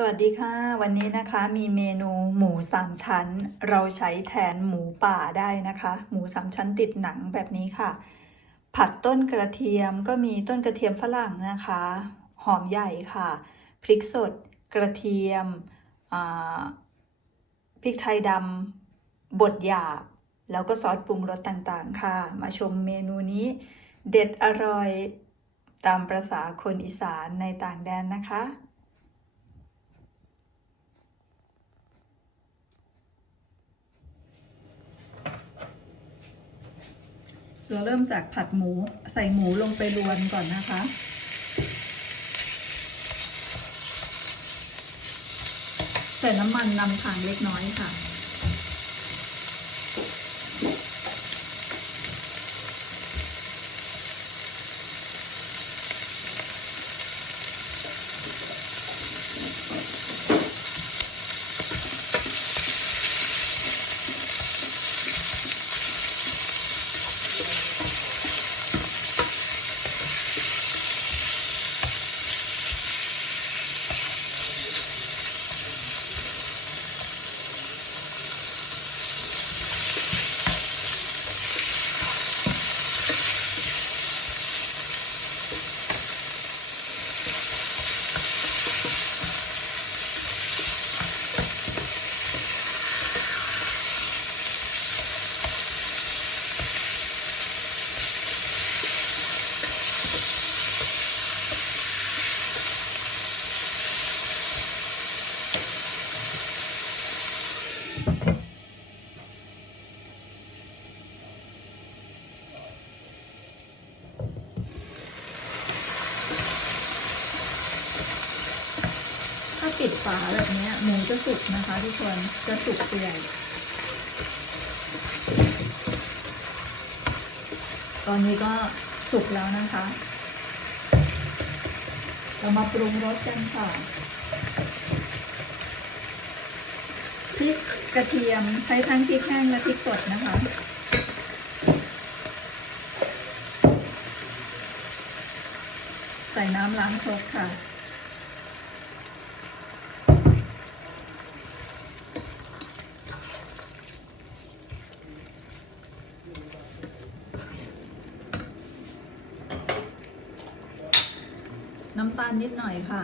สวัสดีค่ะ วันนี้นะคะมีเมนูหมูสามชั้น เราใช้แทนหมูป่าได้นะคะ หมูสามชั้นติดหนังแบบนี้ค่ะ ผัดต้นกระเทียมก็มีต้นกระเทียมฝรั่งนะคะ หอมใหญ่ค่ะ พริกสด กระเทียมพริกไทยดำบดหยาบ แล้วก็ซอสปรุงรสต่างๆ ค่ะ มาชมเมนูนี้ เด็ดอร่อยตามประษาคนอีสานในต่างแดนนะคะ เราเริ่มจากผัดหมูใส่หมูลงไปรวนก่อนนะคะ ใส่น้ำมันนำทางเล็กน้อยค่ะาปิดฝาแบบนี้หมูจะสุกนะคะ ทุกคนจะสุกเปื่อยตอนนี้ก็สุกแล้วนะคะ เรามาปรุงรสกันค่ะพริกกระเทียมใช้ทั้งพริกแห้งและพริกสดนะคะใส่น้ำล้างชกค่ะ น้ำตาลนิดหน่อยค่ะ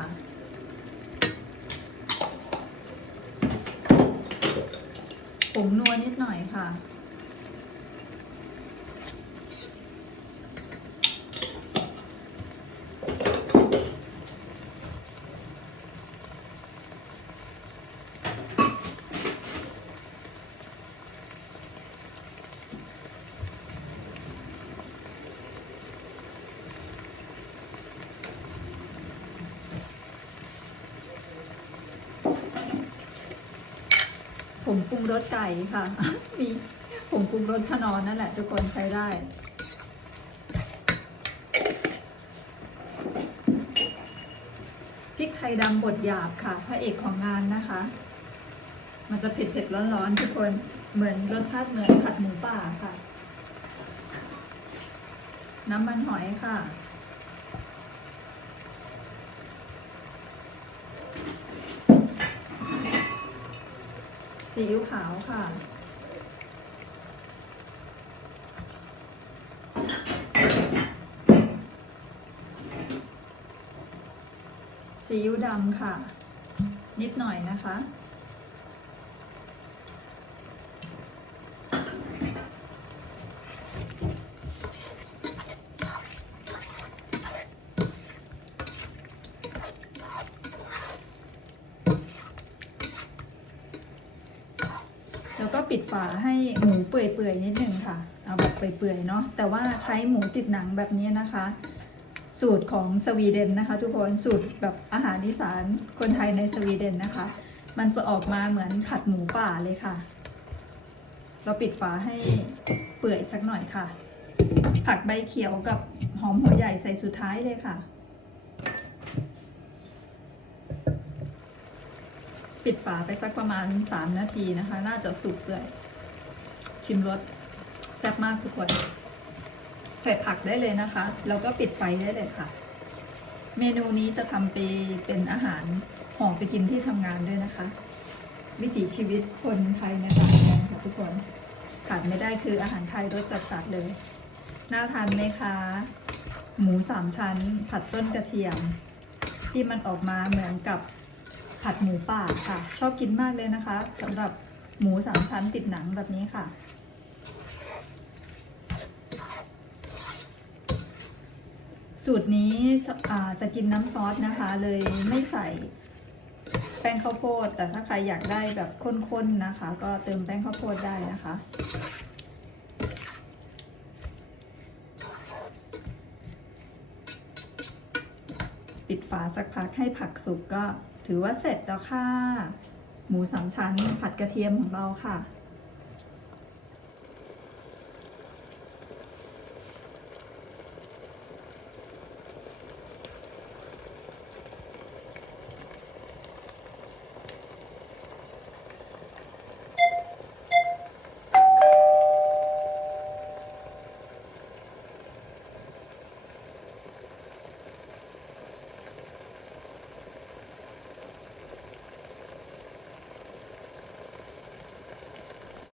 ผงนัวนิดหน่อยค่ะ งปรุงรสไก่ค่ะ มีผงปรุงรสขนอนนั่นแหละ ทุกคนใช้ได้ พริกไทยดำบดหยาบค่ะ พระเอกของงานนะคะ มันจะเผ็ดเผ็ดๆร้อนๆ ทุกคนเหมือนรสชาติเหมือนผัดหมูป่าค่ะ น้ำมันหอยค่ะ ซีอิ๊วขาวค่ะ ซีอิ๊วดำค่ะ นิดหน่อยนะคะ แล้วก็ปิด ฝาให้หมูเปื่อยๆนิดหนึ่งค่ะ เอาแบบเปื่อยๆเนาะแต่ว่าใช้หมูติดหนังแบบนี้นะคะ สูตรของสวีเดนนะคะ ทุกคนสูตรแบบอาหารอีสานคนไทยในสวีเดนนะคะ มันจะออกมาเหมือนผัดหมูป่าเลยค่ะ เราปิดฝาให้เปื่อยสักหน่อยค่ะ ผักใบเขียวกับหอมหัวใหญ่ใส่สุดท้ายเลยค่ะปิดฝาไปสักประมาณ 3 นาทีนะคะ น่าจะสุกเลย ชิมรสแซ่บมากทุกคนใส่ผักได้เลยนะคะ แล้วก็ปิดไฟได้เลยค่ะ เมนูนี้จะทำไปเป็นอาหารห่อไปกินที่ทำงานด้วยนะคะ วิถีชีวิตคนไทยในต่างแดนค่ะทุกคนขาดไม่ได้คืออาหารไทยรสจัดๆเลย น่าทานไหมคะ หมูสามชั้น ผัดต้นกระเทียม ที่มันออกมาเหมือนกับผัดหมูป่าค่ะ ชอบกินมากเลยนะคะสำหรับ หมูสามชั้นติดหนังแบบนี้ค่ะ สูตรนี้จะจะกินน้ำซอสนะคะ เลยไม่ใส่แป้งข้าวโพด แต่ถ้าใครอยากได้แบบข้นๆนะคะ ก็เติมแป้งข้าวโพดได้นะคะปิดฝาสักพักให้ผักสุกก็ถือว่าเสร็จแล้วค่ะ หมูสามชั้นผัดกระเทียมของเราค่ะ